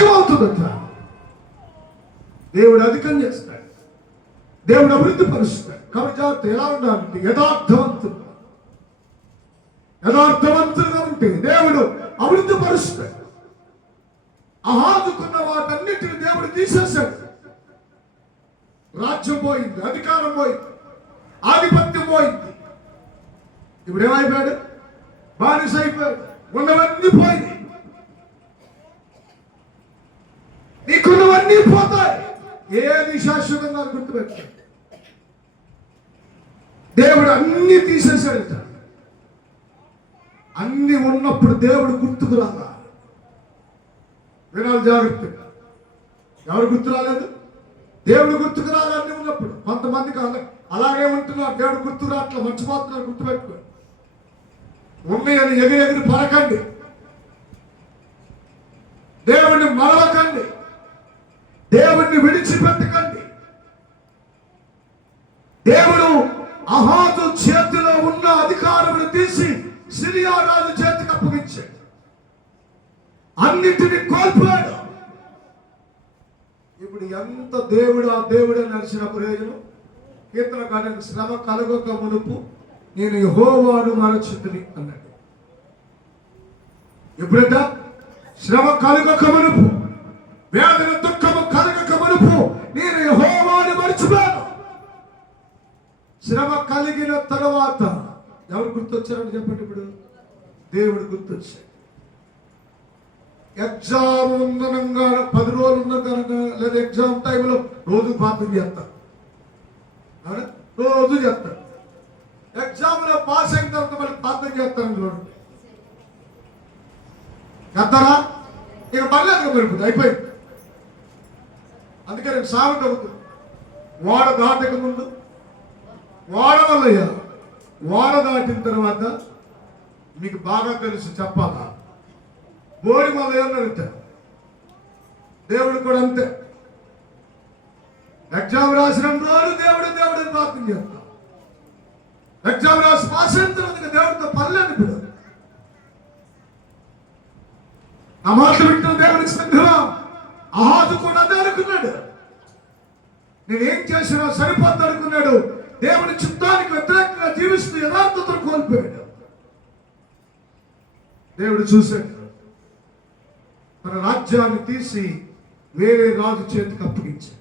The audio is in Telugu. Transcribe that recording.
అధికమవుతుందట. దేవుడు అధికం చేస్తాడు. దేవుడు అభివృద్ధి పరుస్తాడు. కాబట్టి జాగ్రత్త ఎలా ఉండాలంటే యథార్థవంతుడు యథార్థవంతులుగా ఉంటే దేవుడు అభివృద్ధి పరుస్తాడు. అహాదుకున్న వాటన్నిటిని దేవుడు తీసేశాడు రాజ్యం పోయింది అధికారం పోయింది ఆధిపత్యం పోయింది. ఇప్పుడు ఏమైపోయాడు? బానిస అయిపోయాడు ఉన్నవన్నీ పోయింది అన్నీ పోతాయి ఏది శాశ్వతంగా గుర్తుపెట్టాడు దేవుడు అన్ని తీసేసాడు అన్ని ఉన్నప్పుడు దేవుడు గుర్తుకు రాదా వినాలి జాగ్రత్త ఎవరు గుర్తు రాలేదు? దేవుడు గుర్తుకు రాదు అన్ని ఉన్నప్పుడు. కొంతమందికి అలాగే ఉంటున్నారు. దేవుడు గుర్తు రావట్లే మర్చిపోతున్నారు గుర్తుపెట్టుకో. ఉన్నాయని ఎగిరి ఎగిరి పరకండి దేవుణ్ణి మరవకండి దేవుణ్ణి విడిచిపెట్టకండి. దేవుడు అహాదు చేతిలో ఉన్న అధికారమును తీసి సిరియా రాజు చేతికి అప్పగించాడు. అన్నిటిని కోల్పోయాడు. ఇప్పుడు ఎంత దేవుడు ఆ దేవుడు నడిచిన ప్రయోజనం? కీర్తన కానీ శ్రమ కలగక మునుపు నేను యహోవాను మరచుతుని అన్నాడు. ఎప్పుడట? శ్రమ కలగక మునుపు. వేదన శ్రమ కలిగిన తర్వాత ఎవరు గుర్తొచ్చారని చెప్పండి ఇప్పుడు? దేవుడు గుర్తొచ్చాడు. ఎగ్జామ్ ఉందనంగా పది రోజులు ఉన్న కనుక లేదా ఎగ్జామ్ టైంలో రోజు పాపం చేస్తారు రోజు చేస్తారు ఎగ్జామ్లో పాస్ అయిన తర్వాత మళ్ళీ పాపం చేస్తారని చూడండి చేస్తారా? ఇక మళ్ళీ అక్కడ పెరుగుతుంది అయిపోయింది. అందుకే నేను సాగు తగ్గుతుంది వాడ దాటక ముందు వాడ వల్లయ్య వాడ దాటిన తర్వాత మీకు బాగా తెలుసు చెప్పాలా? బోడి మల్లయ్య అని అడుగుతారు దేవుడు కూడా అంతే. ఎగ్జామ్ రాసిన రోజు దేవుడు దేవుడు అని ప్రార్థన చేస్తాం. ఎగ్జామ్ రాసి పాస్ అయిన తర్వాత దేవుడితో పల్లెని పిల్లలు ఆ మాటలు వింటున్న దేవునికి సంఘరా అహాజు కూడా అదే అనుకున్నాడు. నేనేం చేసినా సరిపోద్ది అనుకున్నాడు. దేవుని చిత్తానికి వ్యతిరేకంగా జీవిస్తూ యథార్థతను కోల్పోయాడు. దేవుడు చూశాడు. తన రాజ్యాన్ని తీసి వేరే రాజు చేతికి అప్పగించాడు.